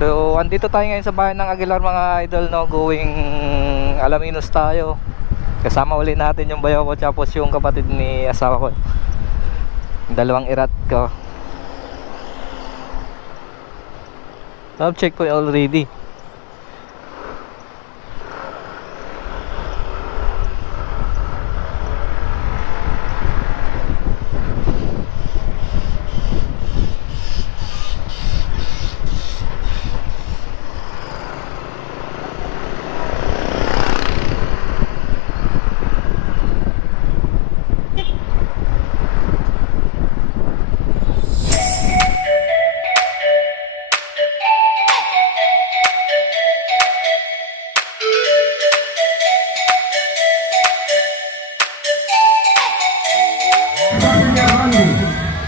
So, andito tayo ngayon sa bahay ng Aguilar mga idol, no? Going Alaminos tayo. Kasama uli natin yung bayaw ko, tapos yung kapatid ni asawa ko. Yung dalawang irat ko. Love check ko already.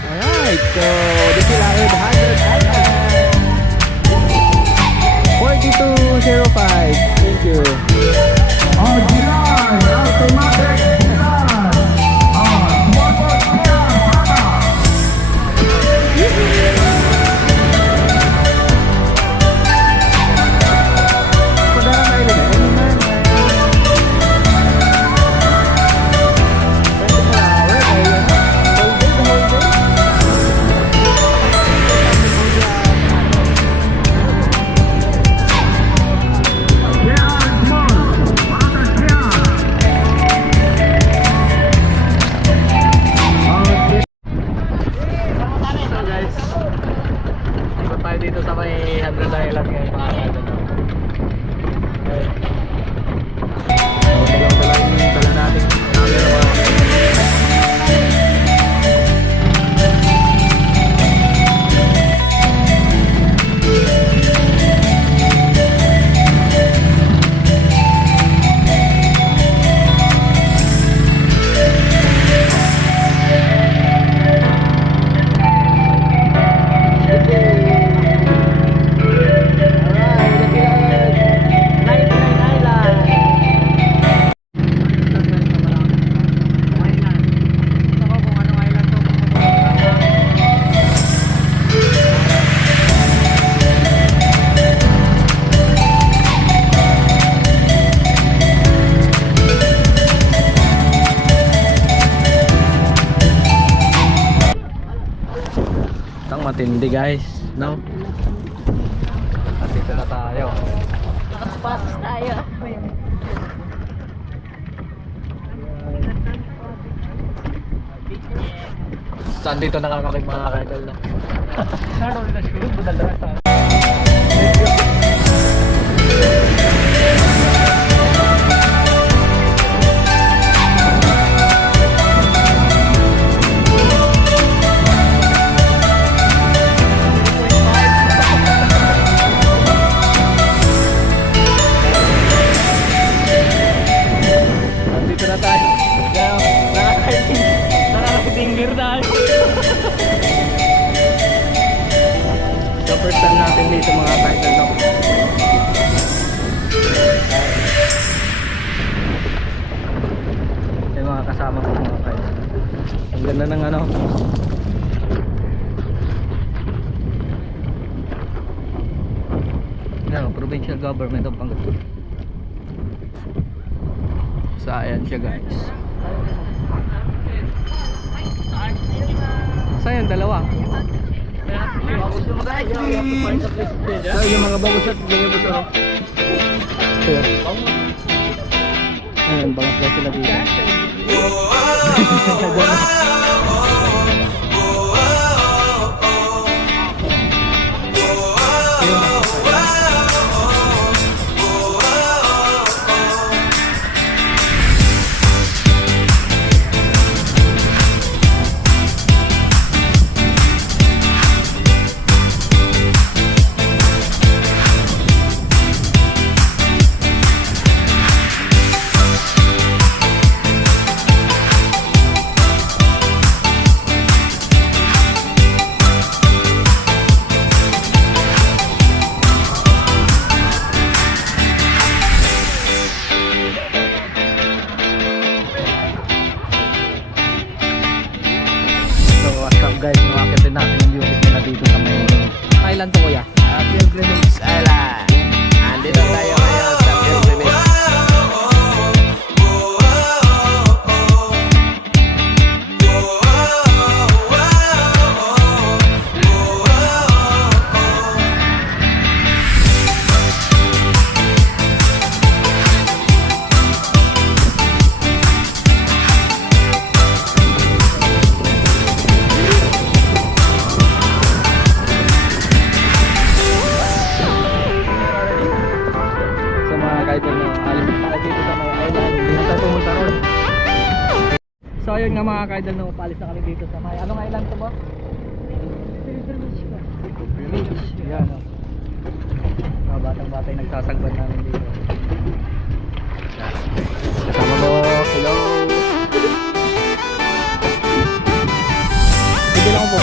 Alright, so this is our 100 Island 4205. Thank you. Dito sa may 100 Island ngayon mga idol. Dala natin camera matindi guys, no? Dito na tayo. Paspas tayo. Saan dito nakakalig mga kaidol, no? Saan ulit na shuru? Budal na sa first time natin dito mga kaidol, no? Yung mga kasama ko mga kaidol. Ang ganda ng ano. No, provincial government of Pangasinan. So ayan siya guys. Saan yung dalawa? Yung mga bagus at ganyan po ito. Ayan, bangas na sila dito. So ayun nga mga ka-idol, no, paalis na kami dito sa may anong island to ba? Beach. Yan o. Mga batang-batay nagsasagban namin dito. Kasama mo, hello. Sige lang po.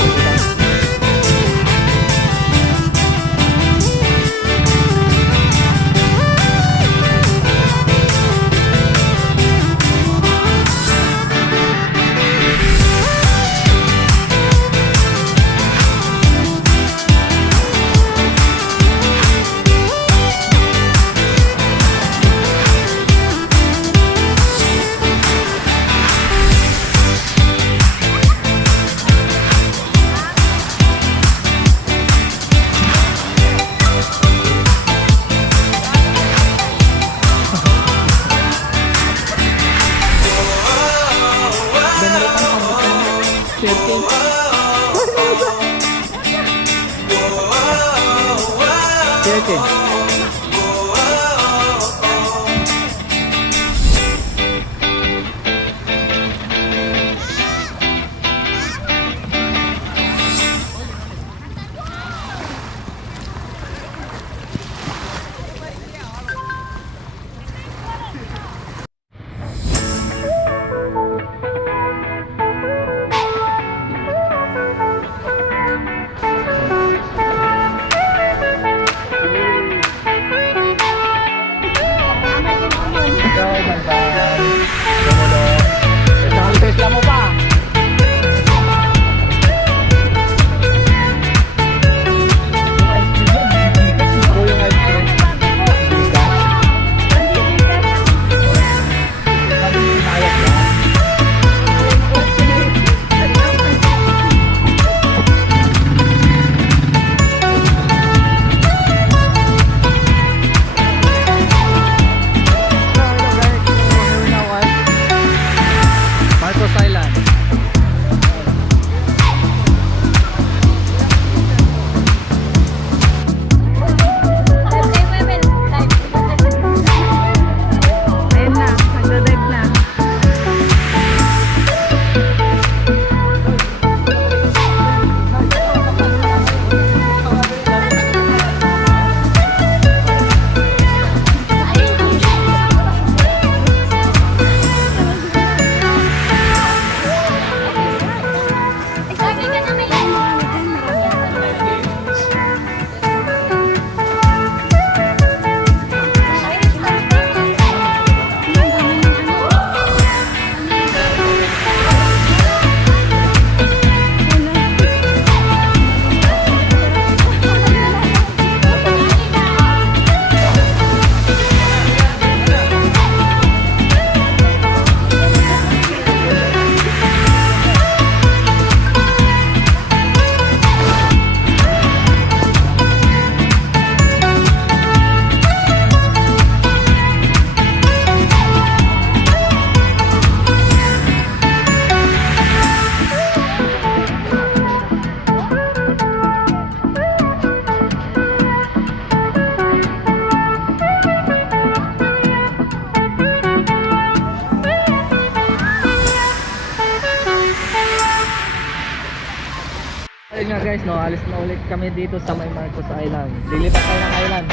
Ayun nga guys, no, alis na ulit kami dito sa may Marcos Island. Lilipat tayo ng island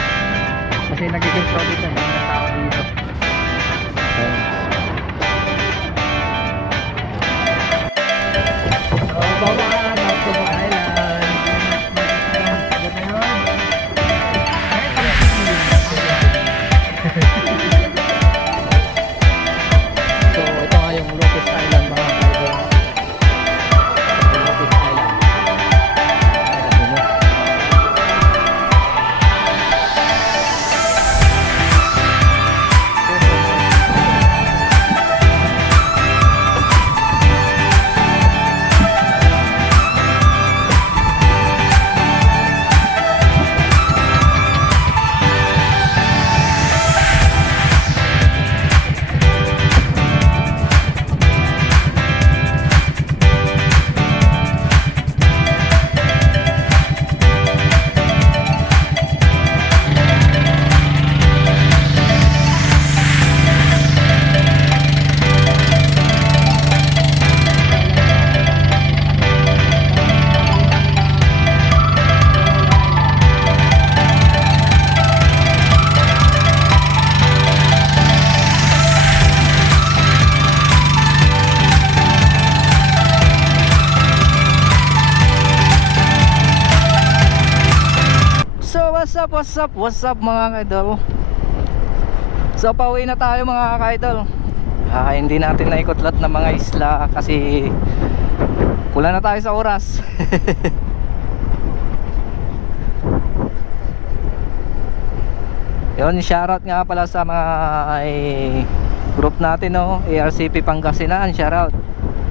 kasi nagiging profit na ng tao dito. So, baba Marcos Island. Ganda yun. So ito nga yung Lopez Island mga kaibigan. Lopez Island. what's up mga kaidol. So pauwi na tayo mga kaidol. Hindi natin naikot lahat ng mga isla kasi kulang na tayo sa oras. Yun, shoutout nga pala sa mga group natin, no? ARCP Pangasinan, shoutout.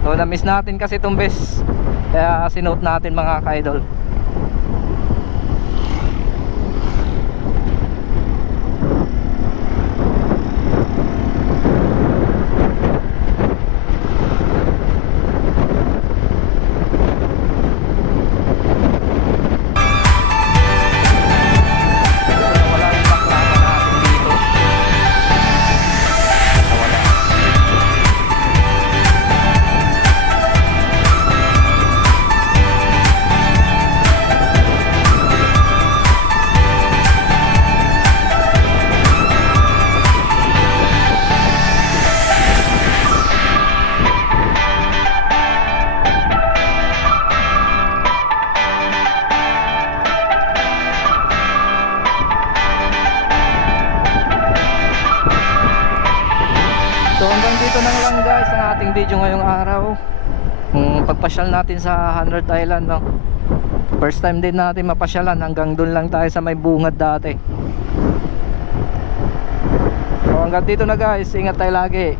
So na-miss natin kasi itong best, kaya sinote natin mga kaidol. Wala yung baklaran natin dito. Wala. So hanggang dito na lang guys ang ating video ngayong araw. Pagpasyal natin sa 100 Island, no? First time din natin mapasyalan, hanggang doon lang tayo sa may bungad dati. So hanggang dito na guys, ingat tayo lagi.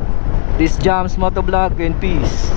This Jams Motovlog and peace.